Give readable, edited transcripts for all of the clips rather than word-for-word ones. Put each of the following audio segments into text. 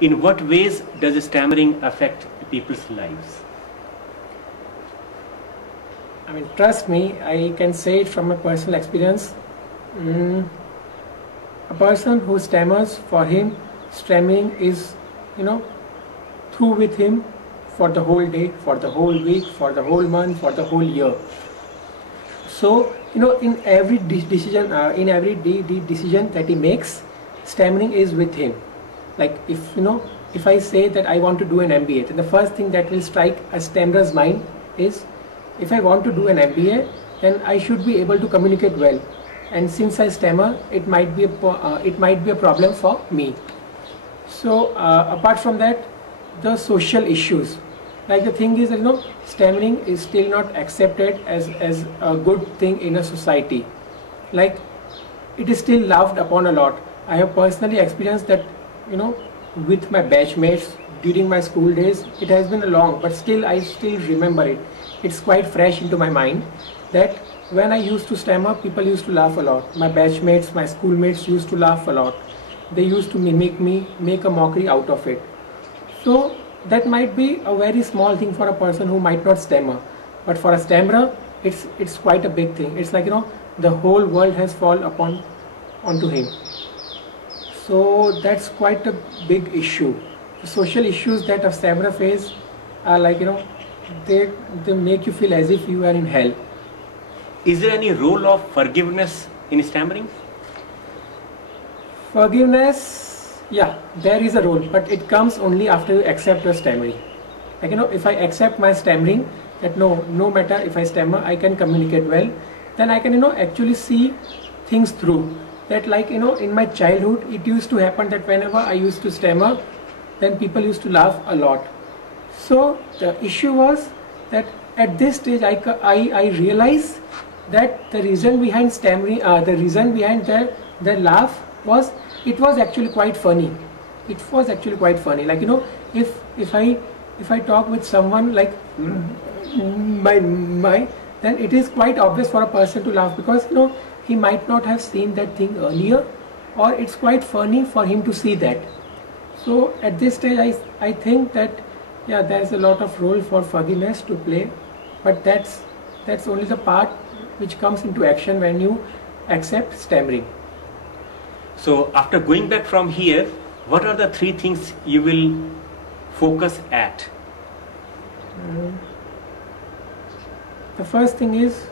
In what ways does stammering affect people's lives? I mean, trust me, I can say it from my personal experience. A person who stammers, for him, stammering is, through with him for the whole day, for the whole week, for the whole month, for the whole year. So, in every decision, decision that he makes, stammering is with him. Like if I say that I want to do an MBA, then the first thing that will strike a stammerer's mind is, if I want to do an MBA, then I should be able to communicate well. And since I stammer, it might be a problem for me. So apart from that, the social issues. Like the thing is that stammering is still not accepted as a good thing in a society. Like it is still laughed upon a lot. I have personally experienced that with my batchmates during my school days. It has been long, but still I remember it. It's quite fresh into my mind that when I used to stammer, people used to laugh a lot. My batchmates, my schoolmates used to laugh a lot. They used to mimic me, make a mockery out of it. So that might be a very small thing for a person who might not stammer, but for a stammerer, it's quite a big thing. It's like the whole world has fallen onto him. So that's quite a big issue. The social issues that a stammerer face are like they make you feel as if you are in hell. Is there any role of forgiveness in stammering? Forgiveness, yeah, there is a role, but it comes only after you accept your stammering. Like if I accept my stammering, that no matter if I stammer, I can communicate well, then I can actually see things through. That like in my childhood, it used to happen that whenever I used to stammer, then people used to laugh a lot. So the issue was that at this stage I realized that the reason behind stammering, the reason behind the laugh was, it was actually quite funny. It was actually quite funny. Like if I talk with someone like my, then it is quite obvious for a person to laugh, because he might not have seen that thing earlier, or it's quite funny for him to see that. So at this stage I think that yeah, there's a lot of role for forgiveness to play, but that's only the part which comes into action when you accept stammering. So after going back from here, what are the 3 things you will focus at? The first thing is,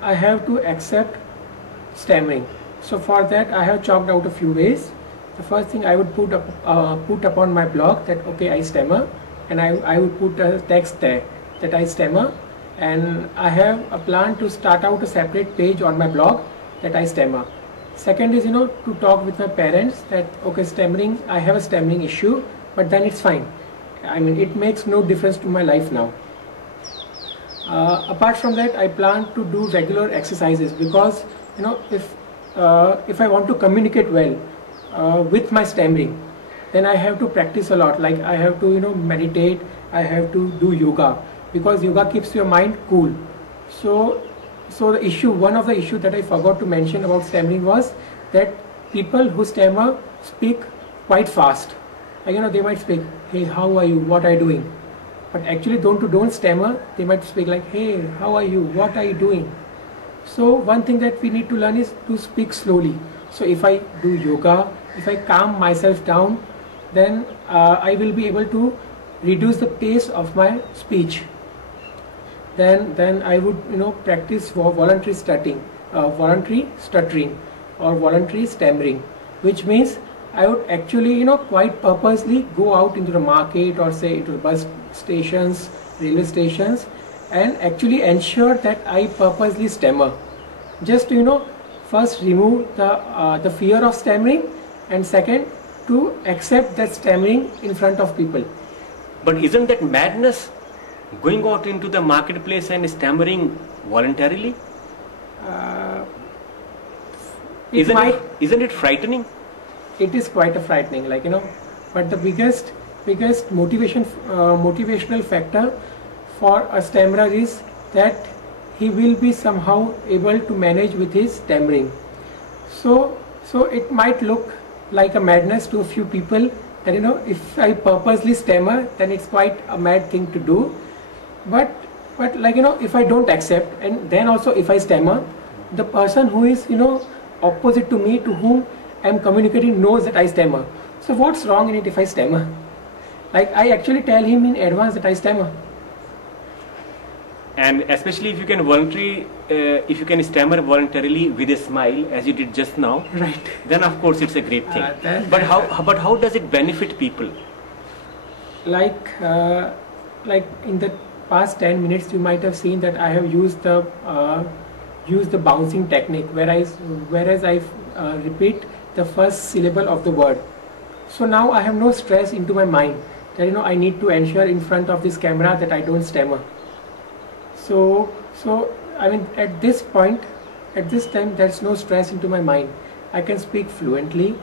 I have to accept stammering. So for that I have chalked out a few ways. The first thing I would put upon my blog that okay, I stammer, and I would put a text there that I stammer, and I have a plan to start out a separate page on my blog that I stammer. Second is to talk with my parents that okay, stammering, I have a stammering issue, but then it's fine. I mean, it makes no difference to my life now. Apart from that, I plan to do regular exercises, because if I want to communicate well with my stammering, then I have to practice a lot. Like I have to meditate, I have to do yoga, because yoga keeps your mind cool. So the issue, one of the issues that I forgot to mention about stammering was that people who stammer speak quite fast. Like, they might speak, hey, how are you, what are you doing? But actually don't stammer, they might speak like, hey, how are you, what are you doing? So one thing that we need to learn is to speak slowly. So if I do yoga, if I calm myself down, then I will be able to reduce the pace of my speech. Then I would practice for voluntary stuttering or voluntary stammering, which means I would actually quite purposely go out into the market, or say into the bus stations, railway stations, and actually ensure that I purposely stammer, just to first remove the fear of stammering, and second to accept that stammering in front of people. But isn't that madness, going out into the marketplace and stammering voluntarily? Isn't it frightening? It is quite a frightening, but the biggest motivational factor for a stammerer is that he will be somehow able to manage with his stammering. So it might look like a madness to a few people that if I purposely stammer, then it's quite a mad thing to do. But like if I don't accept, and then also if I stammer, the person who is opposite to me, to whom I'm communicating, knows that I stammer. So what's wrong in it if I stammer? Like I actually tell him in advance that I stammer. And especially if you can stammer voluntarily with a smile, as you did just now, Right. then of course it's a great thing. But how does it benefit people? Like in the past 10 minutes, you might have seen that I have used the bouncing technique, whereas I repeat the first syllable of the word. So now I have no stress into my mind that I need to ensure in front of this camera that I don't stammer. So I mean, at this point, at this time, there's no stress into my mind. I can speak fluently.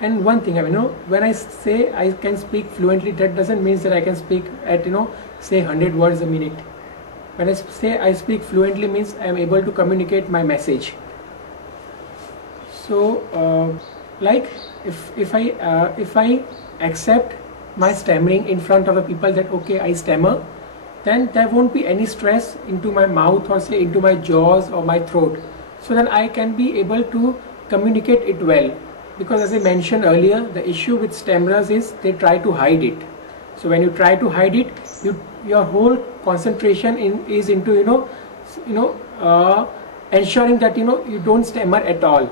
And one thing, when I say I can speak fluently, that doesn't mean that I can speak at say 100 words a minute. When I say I speak fluently, means I am able to communicate my message. So like if I accept my stammering in front of the people, that okay, I stammer, then there won't be any stress into my mouth or say into my jaws or my throat. So then I can be able to communicate it well. Because as I mentioned earlier, the issue with stammerers is they try to hide it. So when you try to hide it, your whole concentration is into ensuring that you don't stammer at all.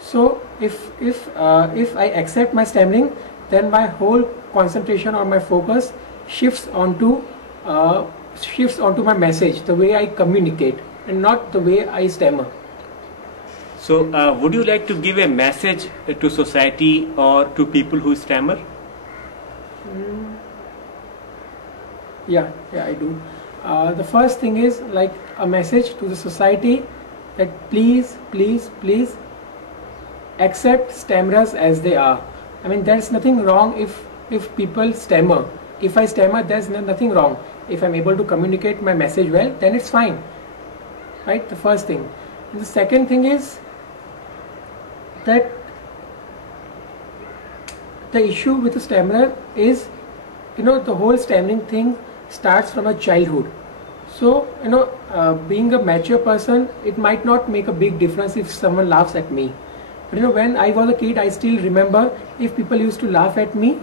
So if I accept my stammering, then my whole concentration or my focus shifts onto my message, the way I communicate, and not the way I stammer. So would you like to give a message to society or to people who stammer? Yeah, I do. The first thing is like a message to the society that please accept stammerers as they are. I mean, there's nothing wrong if people stammer. If I stammer, there's nothing wrong. If I'm able to communicate my message well, then it's fine. Right? The first thing. And the second thing is that the issue with the stammerer is, the whole stammering thing starts from a childhood. So, being a mature person, it might not make a big difference if someone laughs at me. But when I was a kid, I still remember if people used to laugh at me,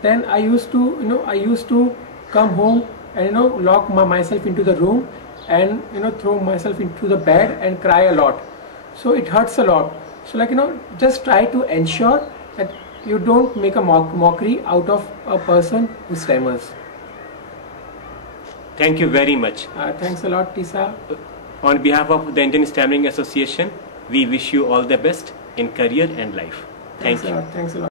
then I used to come home and lock myself into the room and throw myself into the bed and cry a lot. So it hurts a lot. So just try to ensure that you don't make a mockery out of a person who stammers. Thank you very much. Thanks a lot, Tisa. On behalf of the Indian Stammering Association, we wish you all the best in career and life. Thank you. Thanks a lot.